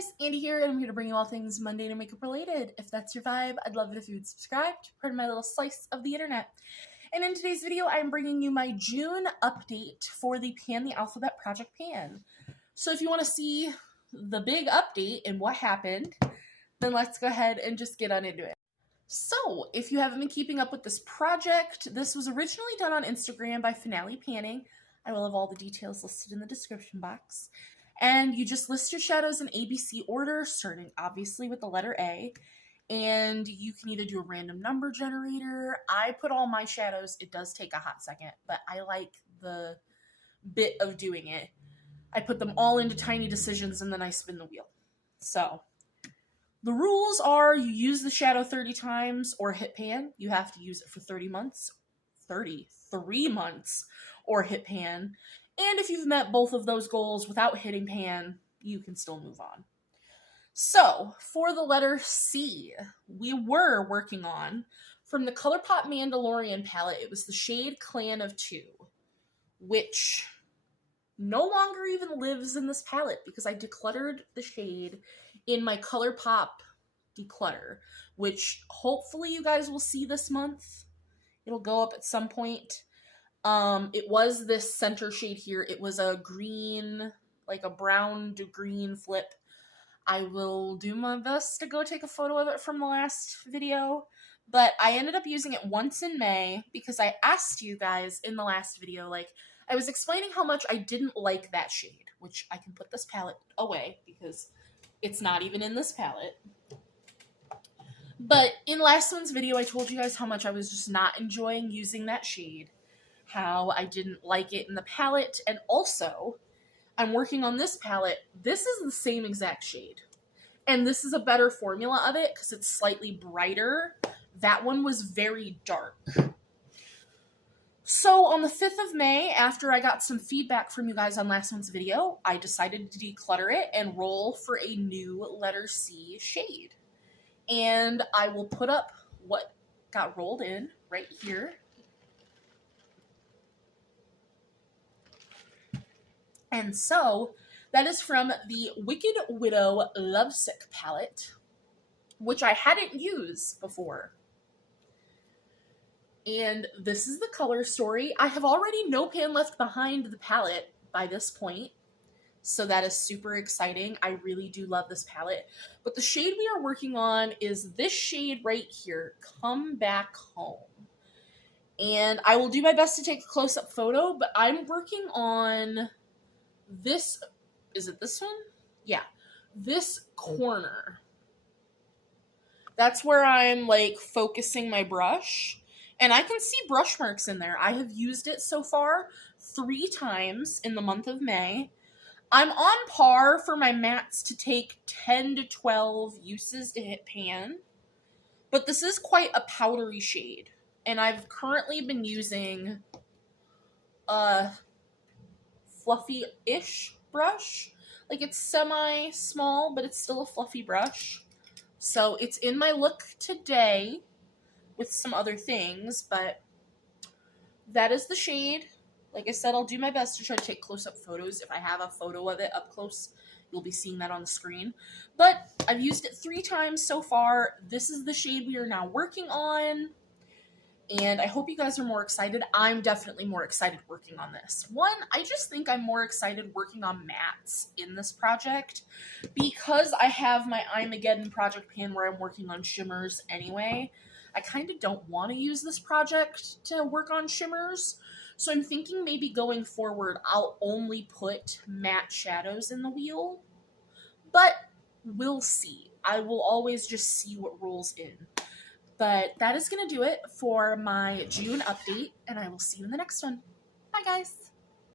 guys, Andy here, and I'm here to bring you all things mundane and makeup related. If that's your vibe, I'd love it if you would subscribe to part of my little slice of the internet. And in today's video, I'm bringing you my June update for the Pan the Alphabet Project Pan. So if you want to see the big update and what happened, then let's go ahead and just get on into it. So, if you haven't been keeping up with this project, this was originally done on Instagram by Finale Panning. I will have all the details listed in the description box. And you just list your shadows in ABC order, starting obviously with the letter A. And you can either do a random number generator. I put all my shadows. It does take a hot second, but I like the bit of doing it. I put them all into tiny decisions and then I spin the wheel. So, the rules are you use the shadow 30 times or hit pan. You have to use it for 33 months or hit pan. And if you've met both of those goals without hitting pan, you can still move on. So, for the letter C, we were working on, from the Colourpop Mandalorian palette, it was the shade Clan of Two, which no longer even lives in this palette because I decluttered the shade in my Colourpop declutter, which hopefully you guys will see this month. It'll go up at some point. It was this center shade here. It was a green, like a brown to green flip. I will do my best to go take a photo of it from the last video, but I ended up using it once in May because I asked you guys in the last video, like, I was explaining how much I didn't like that shade, which I can put this palette away because it's not even in this palette. But in last month's video, I told you guys how much I was just not enjoying using that shade, how I didn't like it in the palette, and also, I'm working on this palette. This is the same exact shade, and this is a better formula of it because it's slightly brighter. That one was very dark. So on the 5th of May, after I got some feedback from you guys on last month's video, I decided to declutter it and roll for a new letter C shade. And I will put up what got rolled in right here. And so, that is from the Wicked Widow Lovesick palette, which I hadn't used before. And this is the color story. I have already no pan left behind the palette by this point, so that is super exciting. I really do love this palette. But the shade we are working on is this shade right here, Come Back Home. And I will do my best to take a close-up photo, but I'm working on this, is it this one? Yeah, this corner. That's where I'm like focusing my brush. And I can see brush marks in there. I have used it so far 3 times in the month of May. I'm on par for my mattes to take 10 to 12 uses to hit pan. But this is quite a powdery shade. And I've currently been using a fluffy-ish brush. Like, it's semi-small, but it's still a fluffy brush. So it's in my look today with some other things, but that is the shade. Like I said, I'll do my best to try to take close-up photos. If I have a photo of it up close, you'll be seeing that on the screen. But I've used it 3 times so far. This is the shade we are now working on. And I hope you guys are more excited. I'm definitely more excited working on this. One, I just think I'm more excited working on mattes in this project because I have my Armageddon project pan where I'm working on shimmers anyway. I kind of don't want to use this project to work on shimmers. So I'm thinking maybe going forward, I'll only put matte shadows in the wheel. But we'll see. I will always just see what rolls in. But that is going to do it for my June update, and I will see you in the next one. Bye, guys.